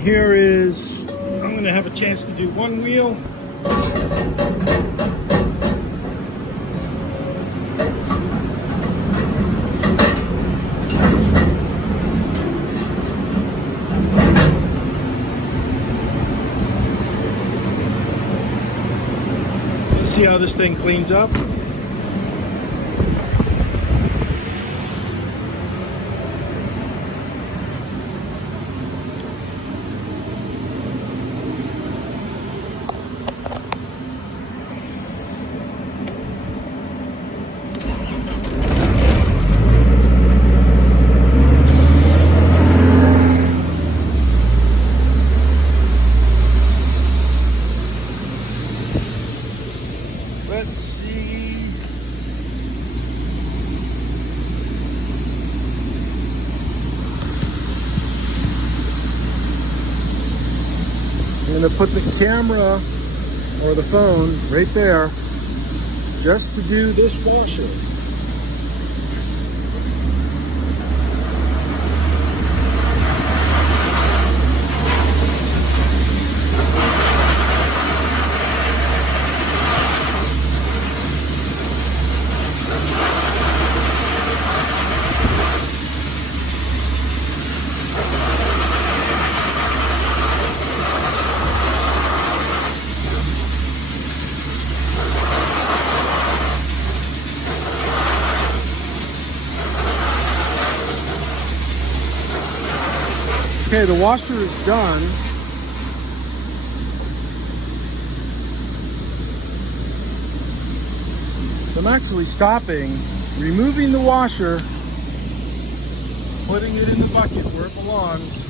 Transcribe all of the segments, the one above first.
here is, I'm going to have a chance to do one wheel. Let's see how this thing cleans up. Let's see. I'm going to put the camera or the phone right there just to do this washer. Okay, the washer is done. So I'm actually stopping, removing the washer, putting it in the bucket where it belongs.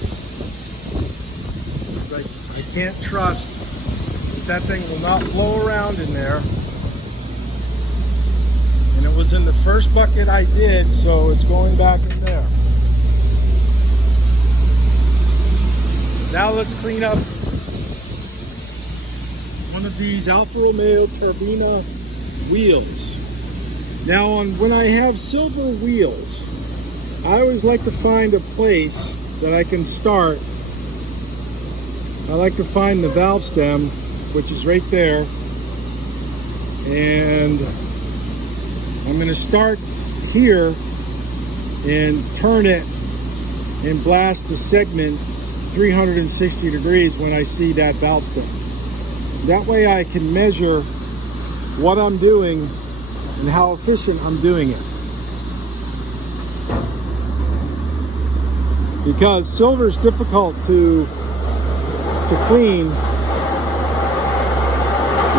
I can't trust that thing will not flow around in there. And it was in the first bucket I did, so it's going back in there. Now let's clean up one of these Alfa Romeo Turbina wheels. Now when I have silver wheels, I always like to find a place that I can start. I like to find the valve stem, which is right there. And I'm going to start here and turn it and blast the segment 360 degrees when I see that valve stem. That way I can measure what I'm doing and how efficient I'm doing it. Because silver is difficult to clean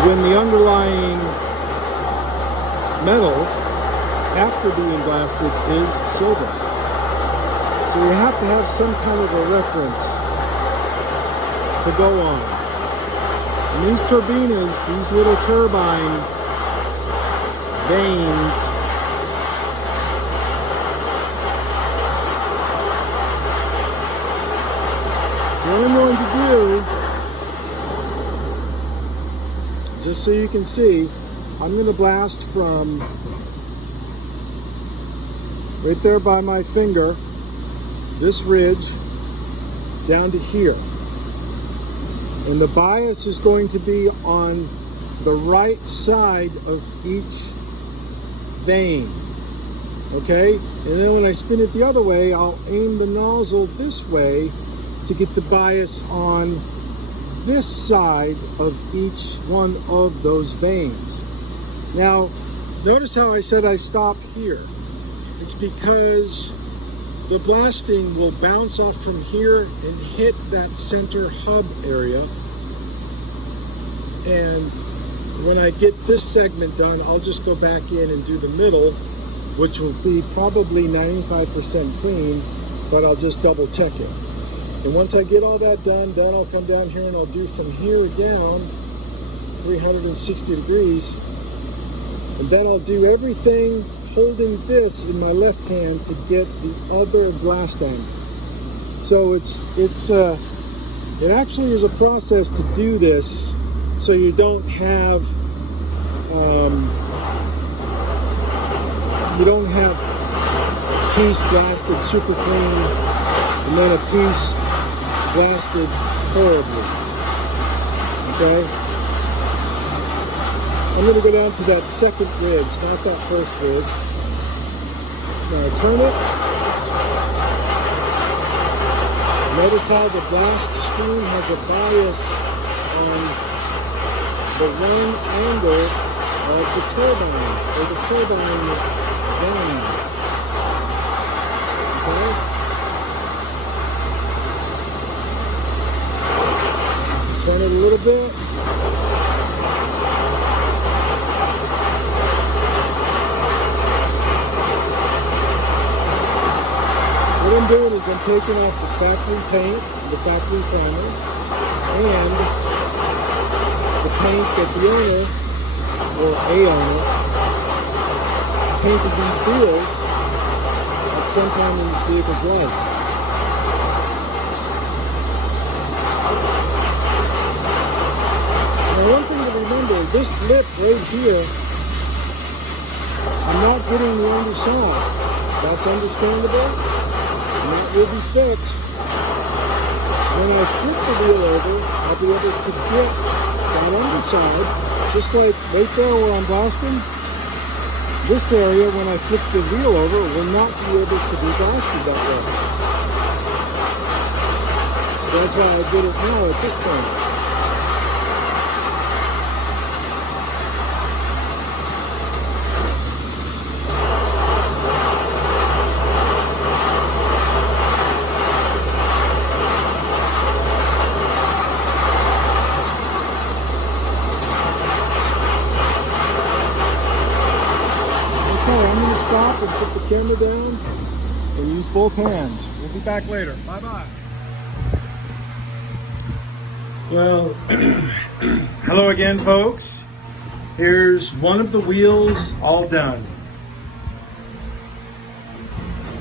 when the underlying metal after being blasted is silver. So you have to have some kind of a reference to go on. And these turbinas, these little turbine vanes, what I'm going to do, just so you can see, I'm going to blast from right there by my finger, this ridge, down to here. And the bias is going to be on the right side of each vane. Okay? And then when I spin it the other way, I'll aim the nozzle this way to get the bias on this side of each one of those vanes. Now, notice how I said I stopped here. It's because the blasting will bounce off from here and hit that center hub area. And when I get this segment done, I'll just go back in and do the middle, which will be probably 95% clean, but I'll just double check it. And once I get all that done, then I'll come down here and I'll do from here down 360 degrees. And then I'll do everything holding this in my left hand to get the other blast angle. So it actually is a process to do this, so you don't have piece blasted super clean and then a piece blasted horribly. Okay? I'm going to go down to that second ridge, not that first ridge. Now turn it. Notice how the blast stream has a bias on the run angle of the turbine, or the turbine vane. Okay? Turn it a little bit. What I'm doing is I'm taking off the factory paint, the factory primer, and the paint that the owner, or a owner, painted these wheels at some time in this vehicle's life. Now one thing to remember, this lip right here, I'm not getting the underside. That's understandable. That will be fixed. When I flip the wheel over, I'll be able to get that underside, just like right there where I'm blasting. This area, when I flip the wheel over, will not be able to be blasted that way. That's why I did it now at this point. Stop and put the camera down and use both hands. We'll be back later. Bye-bye. Well, hello again, folks. Here's one of the wheels all done.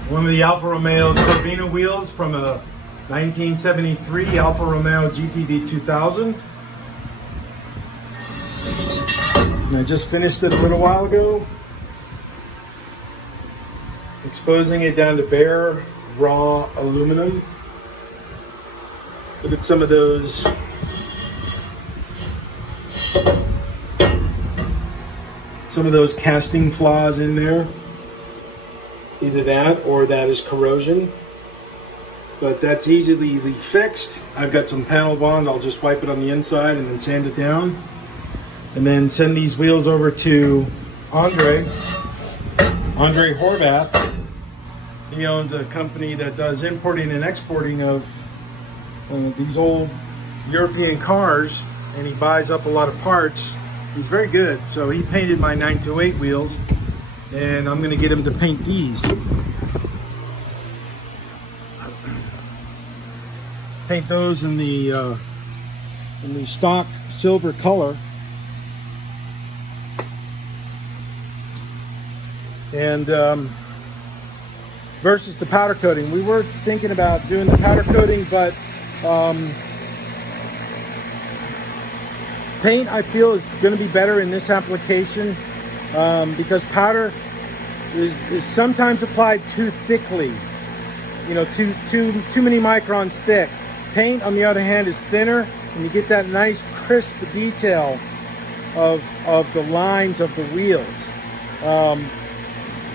One of the Alfa Romeo Turbina wheels from a 1973 Alfa Romeo GTV 2000. And I just finished it a little while ago. Exposing it down to bare, raw aluminum. Look at some of those casting flaws in there. Either that or that is corrosion. But that's easily fixed. I've got some panel bond. I'll just wipe it on the inside and then sand it down. And then send these wheels over to Andre Horvath. He owns a company that does importing and exporting of these old European cars, and he buys up a lot of parts. He's very good. So he painted my 928 wheels, and I'm going to get him to paint these. Paint those in the stock silver color. And versus the powder coating. We were thinking about doing the powder coating, but paint I feel is going to be better in this application because powder is sometimes applied too thickly, you know, too many microns thick. Paint, on the other hand, is thinner, and you get that nice crisp detail of the lines of the wheels.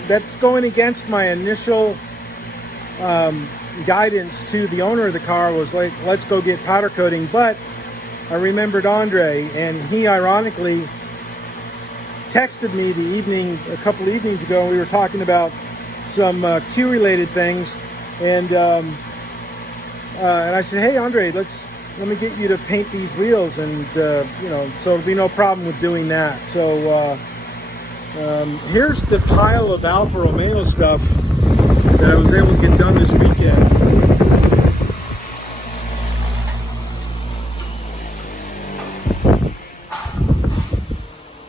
That's going against my initial guidance to the owner of the car was like, let's go get powder coating. But I remembered Andre, and he ironically texted me a couple evenings ago, and we were talking about some Q related things, and I said, hey Andre, let me get you to paint these wheels, and you know, so there'll be no problem with doing that. So here's the pile of Alfa Romeo stuff that I was able to get done this weekend.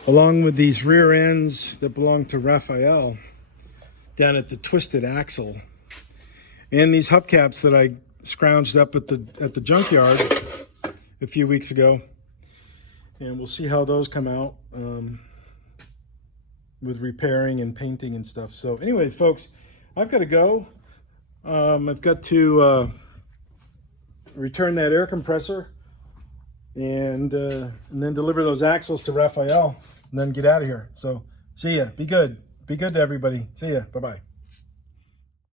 Along with these rear ends that belong to Raphael down at the twisted axle, and these hubcaps that I scrounged up at the junkyard a few weeks ago, and we'll see how those come out with repairing and painting and stuff. So anyways, folks, I've got to go. I've got to return that air compressor, and then deliver those axles to Raphael, and then get out of here. So see ya. Be good. Be good to everybody. See ya. Bye-bye.